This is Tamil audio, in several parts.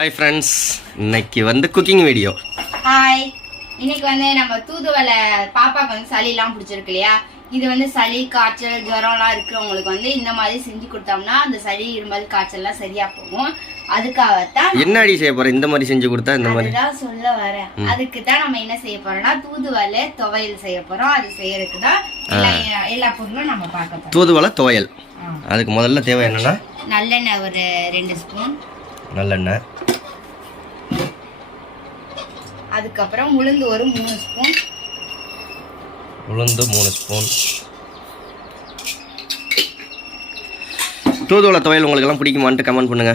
ஹாய் ஃப்ரெண்ட்ஸ், இன்னைக்கு வந்து குக்கிங் வீடியோ. ஹாய், இன்னைக்கு வந்து நம்ம தூதுவளை பாப்பாக்கு வந்து சளிலாம் பிடிச்சிருக்கு இல்லையா? இது வந்து சளி காய்ச்சல் ஜுரம்லாம் இருக்கிறவங்களுக்கு வந்து இந்த மாதிரி செஞ்சு கொடுத்தோம்னா அந்த சளி இருமல் காய்ச்சல்லாம் சரியா போகும். அதுக்காகத்தான் என்னடி செய்ய போறேன் இந்த மாதிரி செஞ்சு கொடுத்தா? இந்த மாதிரி தான் சொல்ல வரேன். அதுக்கு தான் நம்ம என்ன செய்ய போறோம்னா தூதுவளை துவையல் செய்ய போறோம். அது செய்யறதுக்கு தான் எல்லா பொருளும் நம்ம பார்க்க போறோம். தூதுவளை துவையல். அதுக்கு முதல்ல தேவை என்னன்னா நல்லெண்ணெய் ஒரு 2 ஸ்பூன், நல்லெண்ணெய். அதுக்கப்புறம் உளுந்து ஒரு 3 ஸ்பூன், உளுந்து 3 ஸ்பூன். தூதுவளை துவையல் உங்களுக்கு எல்லாம் பிடிக்குமான்ட்டு கமெண்ட் பண்ணுங்க.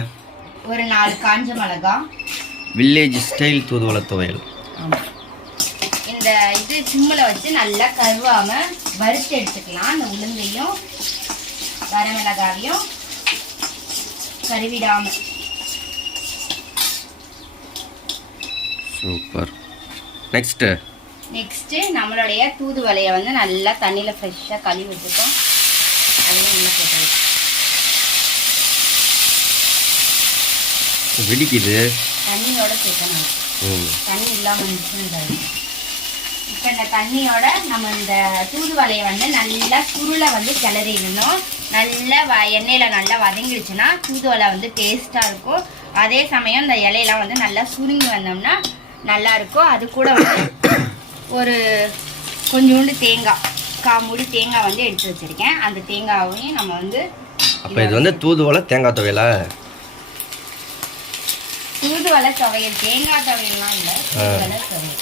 ஒரு 4 காஞ்ச மிளகாய். வில்லேஜ் ஸ்டைல் தூதுவளை துவையல். இந்த இது சிம்மில் வச்சு நல்லா கருவாம வறுத்து எடுத்துக்கலாம். அந்த உளுந்தையும் வரமிளகாவையும் கருவிடாம. சூப்பர். நெக்ஸ்ட் நம்மளுடைய தூதுவளையை வந்து நல்லா தண்ணியில் ஃப்ரெஷ்ஷாக கழுவி வச்சுக்கோம். அதையும் என்ன போட்டு வெடிக்குது, தண்ணியோட சேர்க்கணும். தண்ணி இல்லாமல் இருந்துச்சு. இப்போ இந்த தண்ணியோட நம்ம இந்த தூதுவளையை வந்து நல்லா சுருளை வந்து கிளறிடணும். நல்லா எண்ணெயில் நல்லா வதங்கிடுச்சுன்னா தூதுவளை வந்து டேஸ்ட்டாக இருக்கும். அதே சமயம் இந்த இலையெல்லாம் வந்து நல்லா சுருங்கி வந்தோம்னா நல்லா இருக்கும். அது கூட வந்து ஒரு கொஞ்சோண்டு தேங்காய், 1/4 மூடி தேங்காய் வந்து எடுத்து வச்சிருக்கேன். அந்த தேங்காவையும் நம்ம வந்து அப்போ இது வந்து தூதுவளை தேங்காய் துவையலா? தூதுவளை துவையல், தேங்காய் துவையல்லாம் இல்லை, தூதுவளை துவையல்.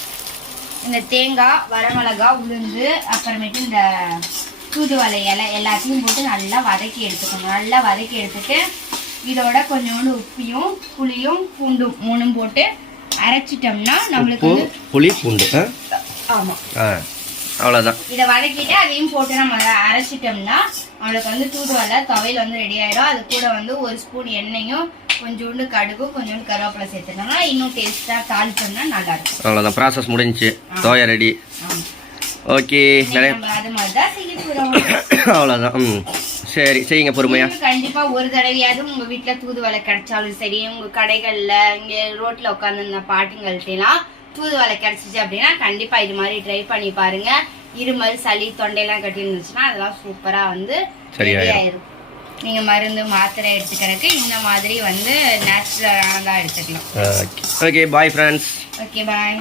இந்த தேங்காய், வரமிளகாய், உளுந்து, அப்புறமேட்டு இந்த தூதுவளை இலை எல்லாத்தையும் போட்டு நல்லா வதக்கி எடுத்துக்கணும். நல்லா வதக்கி எடுத்துட்டு இதோட கொஞ்சோண்டு உப்பையும் புளியும் பூண்டும் 3 போட்டு அரைச்சிட்டோம்னா நம்மளுக்கு வந்து புளி பூண்டு. ஆமாம், அவ்வளோதான். இதை வதக்கிட்டு அதையும் போட்டு நம்ம அரைச்சிட்டோம்னா நம்மளுக்கு வந்து தூதுவளை துவையல் வந்து ரெடி ஆகிடும். அது கூட வந்து 1 ஸ்பூன் எண்ணெயும் கொஞ்சோண்டு கடுகும் கொஞ்சோண்டு கருவேப்பிலை சேர்த்துட்டோம்னா இன்னும் டேஸ்ட்டாக தாளிச்சோம்னா நல்லா இருக்கும். அவ்வளோதான், ப்ராசஸ் முடிஞ்சிச்சு. துவையல் ரெடி. ஓகே, அது மாதிரி தான் செய்ய போகிறோம். அவ்வளோதான். சரி, செய்யுங்க பொறுமையா. கண்டிப்பா ஒரு தடவையாவது உங்க வீட்டுல தூதுவளை கிடைச்சாலும் சரி, உங்க கடைகள்ல இங்க ரோட்ல உட்காந்து பாட்டிங்கள்ட்டலாம் தூதுவளை கிடைச்சிச்சு அப்படின்னா கண்டிப்பா இது மாதிரி ட்ரை பண்ணி பாருங்க. இருமல் சளி தொண்டையெல்லாம் கட்டி இருந்துச்சுன்னா அதெல்லாம் சூப்பரா வந்து சரியாயிரும். நீங்க மருந்து மாத்திரை எடுத்துக்கிறதுக்கு இந்த மாதிரி வந்து நேச்சுரலானதா எடுத்துக்கலாம். Okay, bye friends. ஓகே, பாய்.